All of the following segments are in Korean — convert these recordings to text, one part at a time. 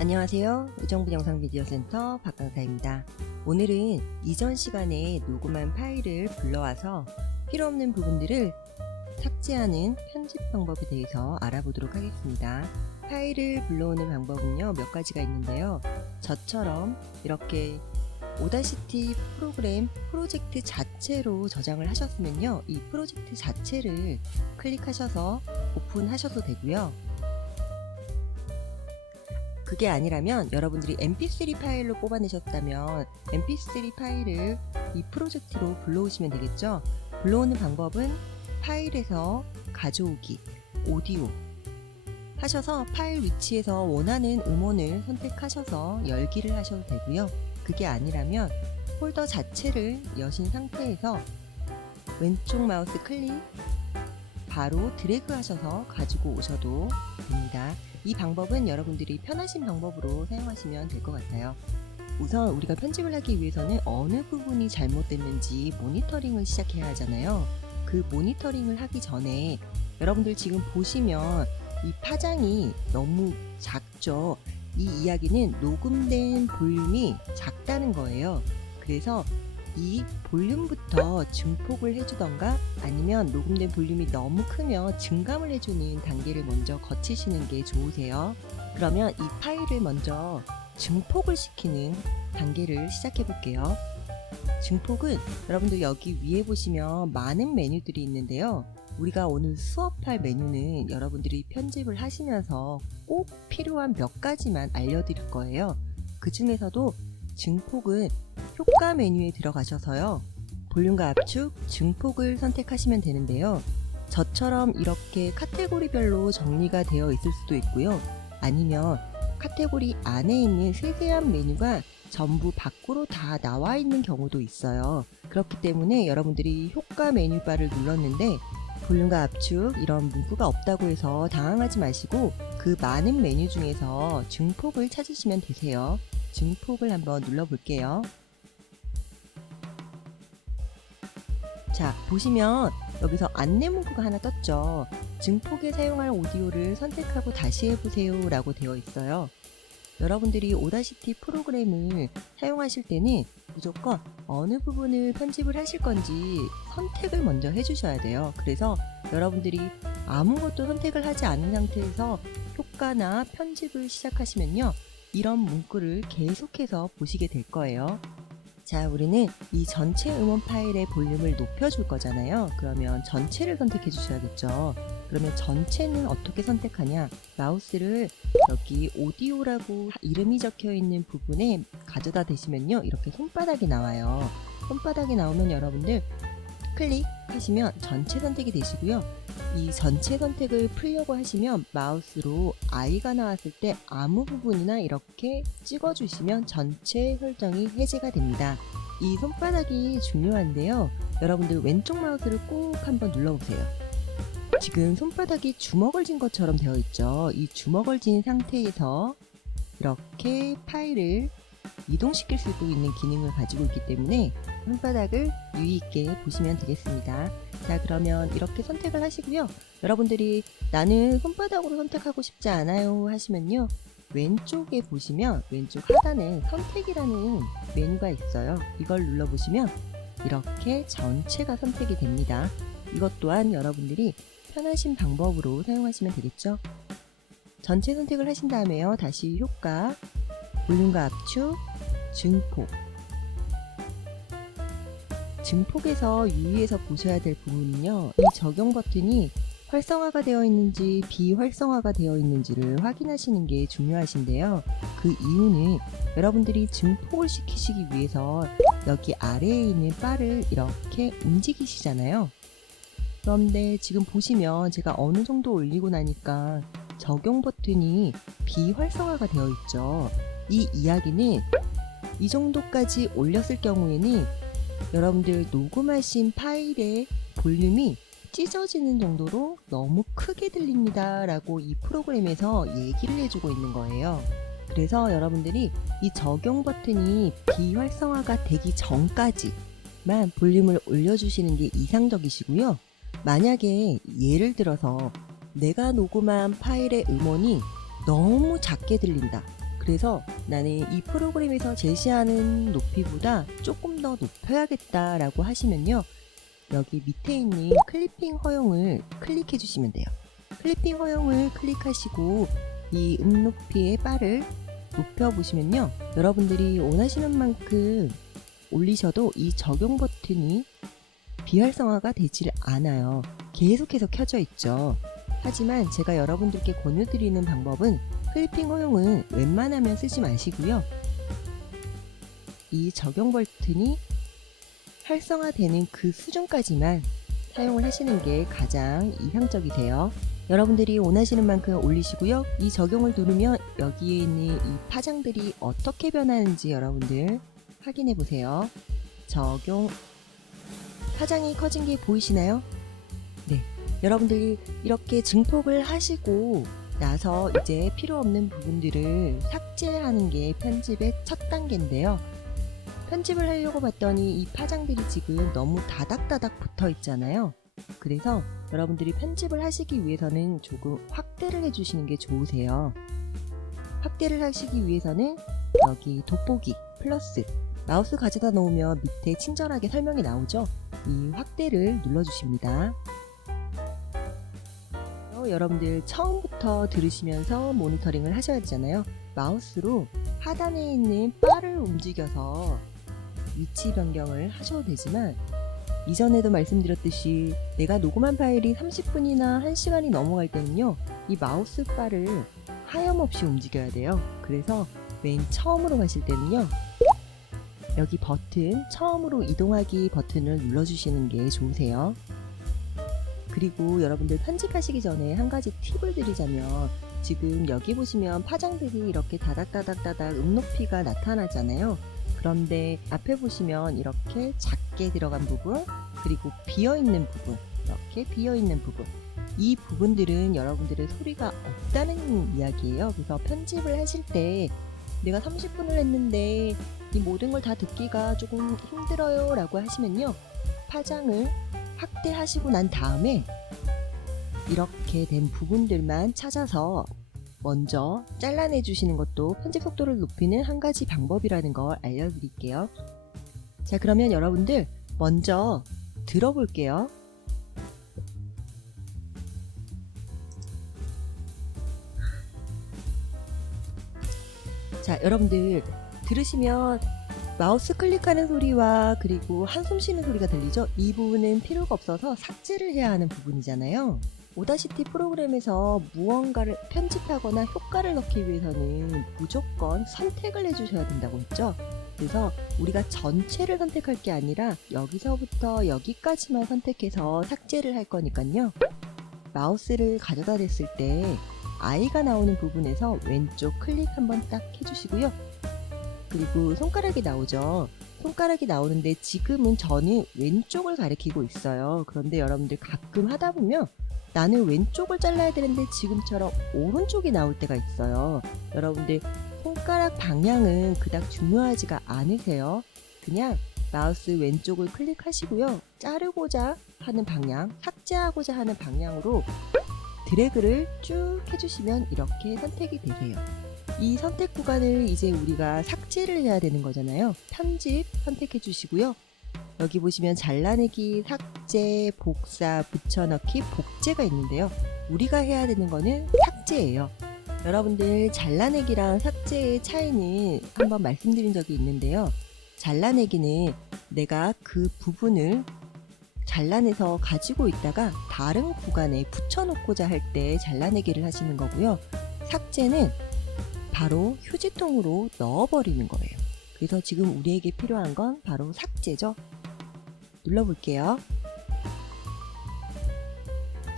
안녕하세요. 의정부 영상미디어센터 박강사입니다. 오늘은 이전 시간에 녹음한 파일을 불러와서 필요없는 부분들을 삭제하는 편집 방법에 대해서 알아보도록 하겠습니다. 파일을 불러오는 방법은요, 몇 가지가 있는데요. 저처럼 이렇게 오다시티 프로그램 프로젝트 자체로 저장을 하셨으면요, 이 프로젝트 자체를 클릭하셔서 오픈하셔도 되고요. 그게 아니라면 여러분들이 mp3 파일로 뽑아내셨다면 mp3 파일을 이 프로젝트로 불러오시면 되겠죠. 불러오는 방법은 파일에서 가져오기, 오디오 하셔서 파일 위치에서 원하는 음원을 선택하셔서 열기를 하셔도 되고요. 그게 아니라면 폴더 자체를 여신 상태에서 왼쪽 마우스 클릭, 바로 드래그 하셔서 가지고 오셔도 됩니다. 이 방법은 여러분들이 편하신 방법으로 사용하시면 될 것 같아요. 우선 우리가 편집을 하기 위해서는 어느 부분이 잘못됐는지 모니터링을 시작해야 하잖아요. 그 모니터링을 하기 전에 여러분들 지금 보시면 이 파장이 너무 작죠. 이 이야기는 녹음된 볼륨이 작다는 거예요. 그래서 이 볼륨부터 증폭을 해주던가 아니면 녹음된 볼륨이 너무 크면 증감을 해주는 단계를 먼저 거치시는 게 좋으세요. 그러면 이 파일을 먼저 증폭을 시키는 단계를 시작해 볼게요. 증폭은 여러분들 여기 위에 보시면 많은 메뉴들이 있는데요. 우리가 오늘 수업할 메뉴는 여러분들이 편집을 하시면서 꼭 필요한 몇 가지만 알려드릴 거예요. 그 중에서도 증폭은 효과 메뉴에 들어가셔서요, 볼륨과 압축, 증폭을 선택하시면 되는데요. 저처럼 이렇게 카테고리별로 정리가 되어 있을 수도 있고요. 아니면 카테고리 안에 있는 세세한 메뉴가 전부 밖으로 다 나와 있는 경우도 있어요. 그렇기 때문에 여러분들이 효과 메뉴바를 눌렀는데 볼륨과 압축 이런 문구가 없다고 해서 당황하지 마시고 그 많은 메뉴 중에서 증폭을 찾으시면 되세요. 증폭을 한번 눌러 볼게요. 자, 보시면 여기서 안내 문구가 하나 떴죠. 증폭에 사용할 오디오를 선택하고 다시 해보세요 라고 되어 있어요. 여러분들이 오다시티 프로그램을 사용하실 때는 무조건 어느 부분을 편집을 하실 건지 선택을 먼저 해주셔야 돼요. 그래서 여러분들이 아무것도 선택을 하지 않은 상태에서 효과나 편집을 시작하시면요, 이런 문구를 계속해서 보시게 될 거예요. 자, 우리는 이 전체 음원 파일의 볼륨을 높여줄 거잖아요. 그러면 전체를 선택해 주셔야겠죠. 그러면 전체는 어떻게 선택하냐? 마우스를 여기 오디오라고 이름이 적혀 있는 부분에 가져다 대시면요, 이렇게 손바닥이 나와요. 손바닥이 나오면 여러분들 클릭하시면 전체 선택이 되시고요. 이 전체 선택을 풀려고 하시면 마우스로 I가 나왔을 때 아무 부분이나 이렇게 찍어주시면 전체 설정이 해제가 됩니다. 이 손바닥이 중요한데요. 여러분들 왼쪽 마우스를 꼭 한번 눌러보세요. 지금 손바닥이 주먹을 쥔 것처럼 되어 있죠. 이 주먹을 쥔 상태에서 이렇게 파일을 이동시킬 수 있는 기능을 가지고 있기 때문에 손바닥을 유의 있게 보시면 되겠습니다. 자, 그러면 이렇게 선택을 하시고요. 여러분들이 나는 손바닥으로 선택하고 싶지 않아요 하시면요, 왼쪽에 보시면 왼쪽 하단에 선택이라는 메뉴가 있어요. 이걸 눌러보시면 이렇게 전체가 선택이 됩니다. 이것 또한 여러분들이 편하신 방법으로 사용하시면 되겠죠. 전체 선택을 하신 다음에요, 다시 효과, 볼륨과 압축, 증폭. 증폭에서 유의해서 보셔야 될 부분은요, 이 적용 버튼이 활성화가 되어 있는지 비활성화가 되어 있는지를 확인하시는 게 중요하신데요. 그 이유는 여러분들이 증폭을 시키시기 위해서 여기 아래에 있는 바를 이렇게 움직이시잖아요. 그런데 지금 보시면 제가 어느 정도 올리고 나니까 적용 버튼이 비활성화가 되어 있죠. 이 이야기는 이 정도까지 올렸을 경우에는 여러분들 녹음하신 파일의 볼륨이 찢어지는 정도로 너무 크게 들립니다 라고 이 프로그램에서 얘기를 해주고 있는 거예요. 그래서 여러분들이 이 적용 버튼이 비활성화가 되기 전까지만 볼륨을 올려주시는 게 이상적이시고요. 만약에 예를 들어서 내가 녹음한 파일의 음원이 너무 작게 들린다. 그래서 나는 이 프로그램에서 제시하는 높이보다 조금 더 높여야겠다라고 하시면요. 여기 밑에 있는 클리핑 허용을 클릭해 주시면 돼요. 클리핑 허용을 클릭하시고 이 높이의 바를 높여 보시면요. 여러분들이 원하시는 만큼 올리셔도 이 적용 버튼이 비활성화가 되질 않아요. 계속해서 켜져 있죠. 하지만 제가 여러분들께 권유드리는 방법은 클리핑 허용은 웬만하면 쓰지 마시고요. 이 적용 버튼이 활성화되는 그 수준까지만 사용을 하시는 게 가장 이상적이세요. 여러분들이 원하시는 만큼 올리시고요. 이 적용을 누르면 여기에 있는 이 파장들이 어떻게 변하는지 여러분들 확인해 보세요. 적용 파장이 커진 게 보이시나요? 네. 여러분들이 이렇게 증폭을 하시고 나서 이제 필요 없는 부분들을 삭제하는 게 편집의 첫 단계인데요. 편집을 하려고 봤더니 이 파장들이 지금 너무 다닥다닥 붙어 있잖아요. 그래서 여러분들이 편집을 하시기 위해서는 조금 확대를 해주시는 게 좋으세요. 확대를 하시기 위해서는 여기 돋보기 플러스 마우스 가져다 놓으면 밑에 친절하게 설명이 나오죠. 이 확대를 눌러주십니다. 여러분들 처음부터 들으시면서 모니터링을 하셔야 되잖아요. 마우스로 하단에 있는 바를 움직여서 위치 변경을 하셔도 되지만 이전에도 말씀드렸듯이 내가 녹음한 파일이 30분이나 1시간이 넘어갈 때는요. 이 마우스 바를 하염없이 움직여야 돼요. 그래서 맨 처음으로 가실 때는요. 여기 버튼 처음으로 이동하기 버튼을 눌러주시는 게 좋으세요. 그리고 여러분들 편집하시기 전에 한 가지 팁을 드리자면 지금 여기 보시면 파장들이 이렇게 다닥다닥다닥 높이가 나타나잖아요. 그런데 앞에 보시면 이렇게 작게 들어간 부분 그리고 비어있는 부분 이렇게 비어있는 부분 이 부분들은 여러분들의 소리가 없다는 이야기예요. 그래서 편집을 하실 때 내가 30분을 했는데 이 모든 걸 다 듣기가 조금 힘들어요 라고 하시면요. 파장을 확대하시고 난 다음에 이렇게 된 부분들만 찾아서 먼저 잘라내 주시는 것도 편집 속도를 높이는 한 가지 방법이라는 걸 알려드릴게요. 자, 그러면 여러분들 먼저 들어볼게요. 자, 여러분들 들으시면 마우스 클릭하는 소리와 그리고 한숨 쉬는 소리가 들리죠? 이 부분은 필요가 없어서 삭제를 해야 하는 부분이잖아요. 오다시티 프로그램에서 무언가를 편집하거나 효과를 넣기 위해서는 무조건 선택을 해주셔야 된다고 했죠. 그래서 우리가 전체를 선택할 게 아니라 여기서부터 여기까지만 선택해서 삭제를 할 거니까요. 마우스를 가져다 댔을 때 아이가 나오는 부분에서 왼쪽 클릭 한번 딱 해주시고요. 그리고 손가락이 나오죠. 손가락이 나오는데 지금은 저는 왼쪽을 가리키고 있어요. 그런데 여러분들 가끔 하다 보면 나는 왼쪽을 잘라야 되는데 지금처럼 오른쪽이 나올 때가 있어요. 여러분들 손가락 방향은 그닥 중요하지가 않으세요. 그냥 마우스 왼쪽을 클릭하시고요. 자르고자 하는 방향, 삭제하고자 하는 방향으로 드래그를 쭉 해주시면 이렇게 선택이 되세요. 이 선택 구간을 이제 우리가 삭제를 해야 되는 거잖아요. 편집 선택해 주시고요. 여기 보시면 잘라내기, 삭제, 복사, 붙여넣기, 복제가 있는데요. 우리가 해야 되는 거는 삭제예요. 여러분들 잘라내기랑 삭제의 차이는 한번 말씀드린 적이 있는데요. 잘라내기는 내가 그 부분을 잘라내서 가지고 있다가 다른 구간에 붙여놓고자 할 때 잘라내기를 하시는 거고요. 삭제는 바로 휴지통으로 넣어버리는 거예요. 그래서 지금 우리에게 필요한 건 바로 삭제죠. 눌러볼게요.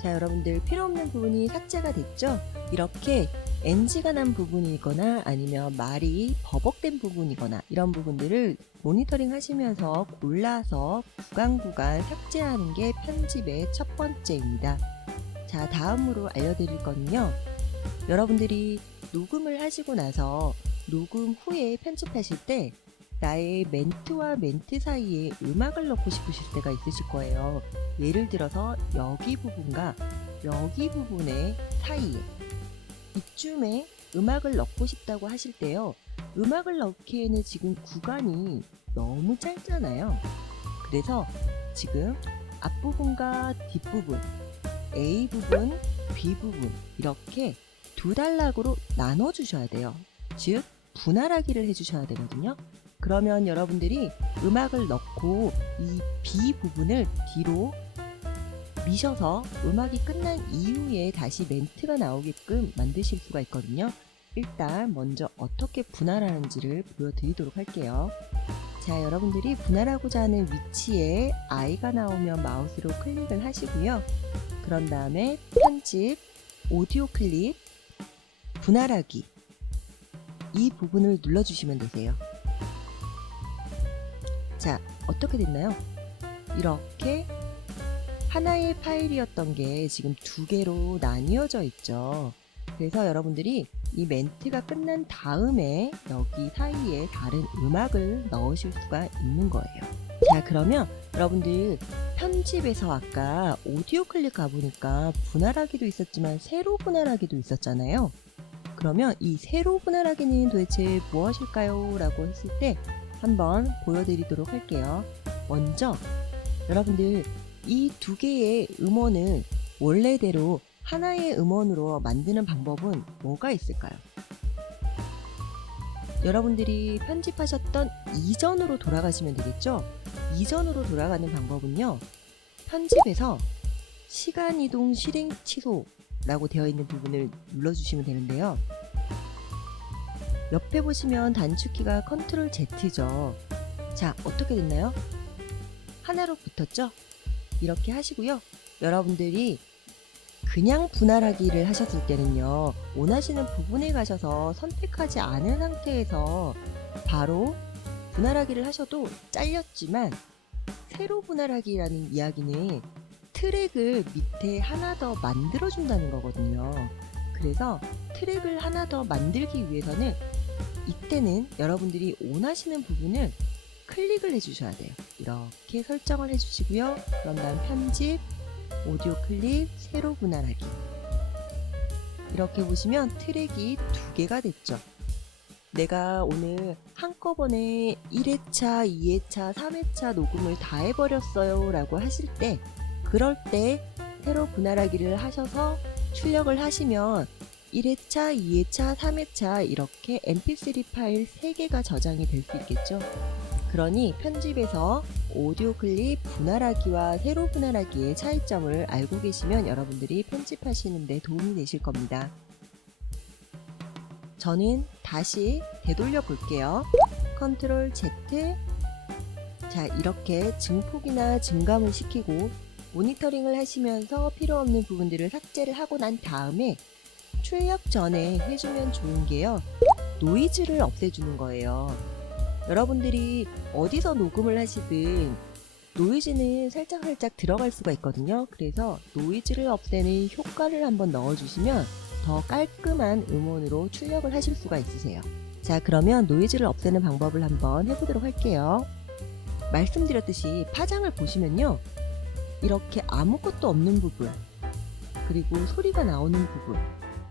자, 여러분들 필요 없는 부분이 삭제가 됐죠? 이렇게 NG가 난 부분이거나 아니면 말이 버벅된 부분이거나 이런 부분들을 모니터링 하시면서 골라서 구간 삭제하는 게 편집의 첫 번째입니다. 자, 다음으로 알려드릴 거는요. 여러분들이 녹음을 하시고 나서 녹음 후에 편집하실 때 나의 멘트와 멘트 사이에 음악을 넣고 싶으실 때가 있으실 거예요. 예를 들어서 여기 부분과 여기 부분의 사이에 이쯤에 음악을 넣고 싶다고 하실 때요. 음악을 넣기에는 지금 구간이 너무 짧잖아요. 그래서 지금 앞부분과 뒷부분, A 부분, B 부분 이렇게 두 단락으로 나눠 주셔야 돼요. 즉 분할하기를 해주셔야 되거든요. 그러면 여러분들이 음악을 넣고 이 B 부분을 뒤로 미셔서 음악이 끝난 이후에 다시 멘트가 나오게끔 만드실 수가 있거든요. 일단 먼저 어떻게 분할하는지를 보여드리도록 할게요. 자, 여러분들이 분할하고자 하는 위치에 I가 나오면 마우스로 클릭을 하시고요. 그런 다음에 편집, 오디오 클립, 분할하기 이 부분을 눌러주시면 되세요. 자, 어떻게 됐나요? 이렇게 하나의 파일이었던 게 지금 두 개로 나뉘어져 있죠. 그래서 여러분들이 이 멘트가 끝난 다음에 여기 사이에 다른 음악을 넣으실 수가 있는 거예요. 자, 그러면 여러분들 편집에서 아까 오디오 클립 가보니까 분할하기도 있었지만 세로 분할하기도 있었잖아요. 그러면 이 세로 분할하기는 도대체 무엇일까요? 라고 했을 때 한번 보여드리도록 할게요. 먼저 여러분들 이 두 개의 음원을 원래대로 하나의 음원으로 만드는 방법은 뭐가 있을까요? 여러분들이 편집하셨던 이전으로 돌아가시면 되겠죠? 이전으로 돌아가는 방법은요. 편집에서 시간이동 실행 취소라고 되어 있는 부분을 눌러주시면 되는데요. 옆에 보시면 단축키가 컨트롤 Z죠. 자, 어떻게 됐나요? 하나로 붙었죠? 이렇게 하시고요. 여러분들이 그냥 분할하기를 하셨을 때는요. 원하시는 부분에 가셔서 선택하지 않은 상태에서 바로 분할하기를 하셔도 잘렸지만 세로 분할하기라는 이야기는 트랙을 밑에 하나 더 만들어준다는 거거든요. 그래서 트랙을 하나 더 만들기 위해서는 이때는 여러분들이 원하시는 부분을 클릭을 해주셔야 돼요. 이렇게 설정을 해주시고요. 그런 다음 편집, 오디오 클립, 세로 분할하기. 이렇게 보시면 트랙이 두 개가 됐죠. 내가 오늘 한꺼번에 1회차, 2회차, 3회차 녹음을 다 해버렸어요 라고 하실 때 그럴 때 세로 분할하기를 하셔서 출력을 하시면 1회차, 2회차, 3회차 이렇게 mp3 파일 3개가 저장이 될 수 있겠죠. 그러니 편집에서 오디오 클립 분할하기와 세로 분할하기의 차이점을 알고 계시면 여러분들이 편집하시는 데 도움이 되실 겁니다. 저는 다시 되돌려 볼게요. 컨트롤 Z. 자, 이렇게 증폭이나 증감을 시키고 모니터링을 하시면서 필요 없는 부분들을 삭제를 하고 난 다음에 출력 전에 해주면 좋은 게요. 노이즈를 없애주는 거예요. 여러분들이 어디서 녹음을 하시든 노이즈는 살짝 들어갈 수가 있거든요. 그래서 노이즈를 없애는 효과를 한번 넣어주시면 더 깔끔한 음원으로 출력을 하실 수가 있으세요. 자, 그러면 노이즈를 없애는 방법을 한번 해보도록 할게요. 말씀드렸듯이 파장을 보시면요. 이렇게 아무것도 없는 부분, 그리고 소리가 나오는 부분,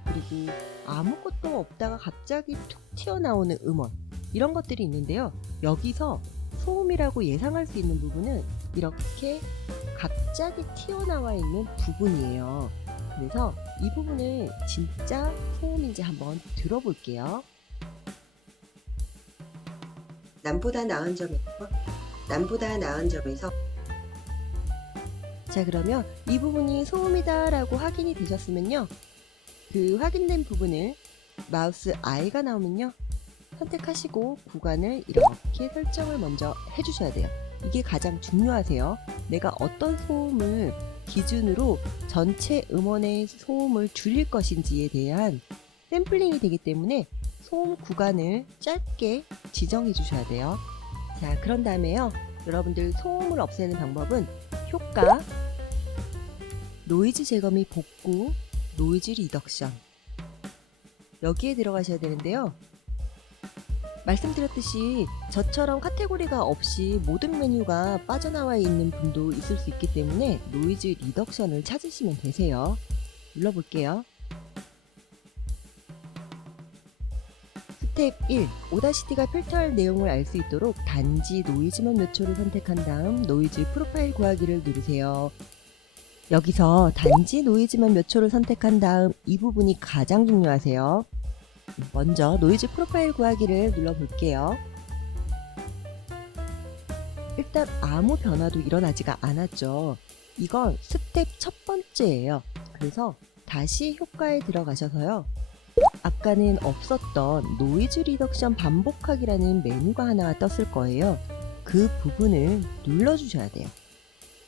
그리고 아무것도 없다가 갑자기 툭 튀어나오는 음원, 이런 것들이 있는데요. 여기서 소음이라고 예상할 수 있는 부분은 이렇게 갑자기 튀어나와 있는 부분이에요. 그래서 이 부분을 진짜 소음인지 한번 들어볼게요. 남보다 나은 점에서 자, 그러면 이 부분이 소음이다 라고 확인이 되셨으면요. 그 확인된 부분을 마우스 I가 나오면요. 선택하시고 구간을 이렇게 설정을 먼저 해주셔야 돼요. 이게 가장 중요하세요. 내가 어떤 소음을 기준으로 전체 음원의 소음을 줄일 것인지에 대한 샘플링이 되기 때문에 소음 구간을 짧게 지정해 주셔야 돼요. 자, 그런 다음에요. 여러분들 소음을 없애는 방법은 효과, 노이즈 제거 및 복구, 노이즈 리덕션 여기에 들어가셔야 되는데요. 말씀드렸듯이 저처럼 카테고리가 없이 모든 메뉴가 빠져나와 있는 분도 있을 수 있기 때문에 노이즈 리덕션을 찾으시면 되세요. 눌러볼게요. 스텝 1. 오다시티가 필터할 내용을 알 수 있도록 단지 노이즈만 몇 초를 선택한 다음 노이즈 프로파일 구하기를 누르세요. 여기서 단지 노이즈만 몇 초를 선택한 다음 이 부분이 가장 중요하세요. 먼저 노이즈 프로파일 구하기를 눌러볼게요. 일단 아무 변화도 일어나지가 않았죠. 이건 스텝 첫 번째예요. 그래서 다시 효과에 들어가셔서요. 아까는 없었던 노이즈 리덕션 반복하기라는 메뉴가 하나 떴을 거예요. 그 부분을 눌러주셔야 돼요.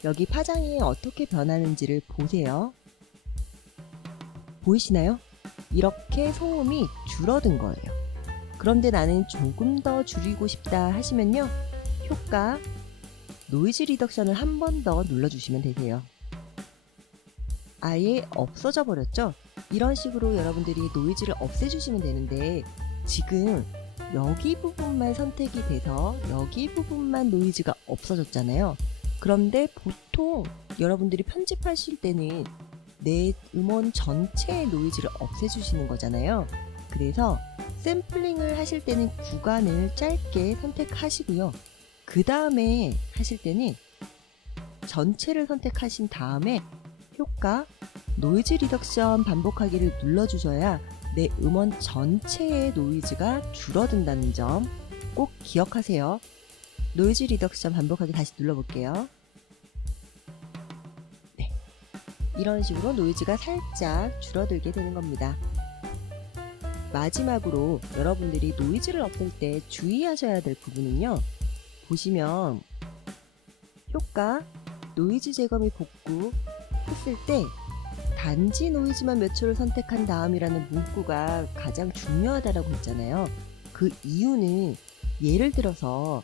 여기 파장이 어떻게 변하는지를 보세요. 보이시나요? 이렇게 소음이 줄어든 거예요. 그런데 나는 조금 더 줄이고 싶다 하시면요. 효과, 노이즈 리덕션을 한 번 더 눌러주시면 되세요. 아예 없어져 버렸죠? 이런 식으로 여러분들이 노이즈를 없애주시면 되는데 지금 여기 부분만 선택이 돼서 여기 부분만 노이즈가 없어졌잖아요. 그런데 보통 여러분들이 편집하실 때는 내 음원 전체의 노이즈를 없애주시는 거잖아요. 그래서 샘플링을 하실 때는 구간을 짧게 선택하시고요. 그 다음에 하실 때는 전체를 선택하신 다음에 효과, 노이즈 리덕션 반복하기를 눌러주셔야 내 음원 전체의 노이즈가 줄어든다는 점 꼭 기억하세요. 노이즈 리덕션 반복하기 다시 눌러볼게요. 네, 이런 식으로 노이즈가 살짝 줄어들게 되는 겁니다. 마지막으로 여러분들이 노이즈를 없앨 때 주의하셔야 될 부분은요. 보시면 효과, 노이즈 제거 및 복구 했을 때 단지 노이즈만 몇 초를 선택한 다음이라는 문구가 가장 중요하다라고 했잖아요. 그 이유는 예를 들어서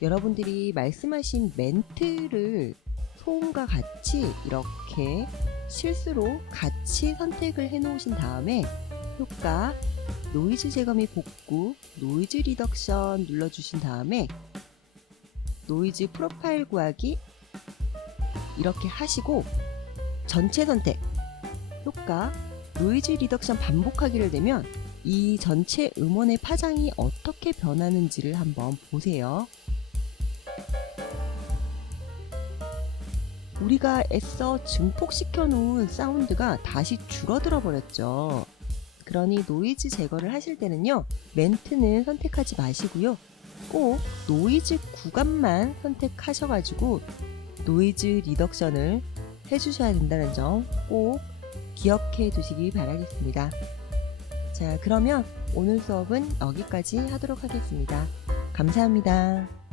여러분들이 말씀하신 멘트를 소음과 같이 이렇게 실수로 같이 선택을 해 놓으신 다음에 효과, 노이즈 제거 및 복구, 노이즈 리덕션 눌러주신 다음에 노이즈 프로파일 구하기 이렇게 하시고 전체 선택, 효과, 노이즈 리덕션 반복하기를 되면 이 전체 음원의 파장이 어떻게 변하는지를 한번 보세요. 우리가 애써 증폭시켜 놓은 사운드가 다시 줄어들어 버렸죠. 그러니 노이즈 제거를 하실 때는요, 멘트는 선택하지 마시고요. 꼭 노이즈 구간만 선택하셔가지고 노이즈 리덕션을 해주셔야 된다는 점 꼭 기억해 두시기 바라겠습니다. 자, 그러면 오늘 수업은 여기까지 하도록 하겠습니다. 감사합니다.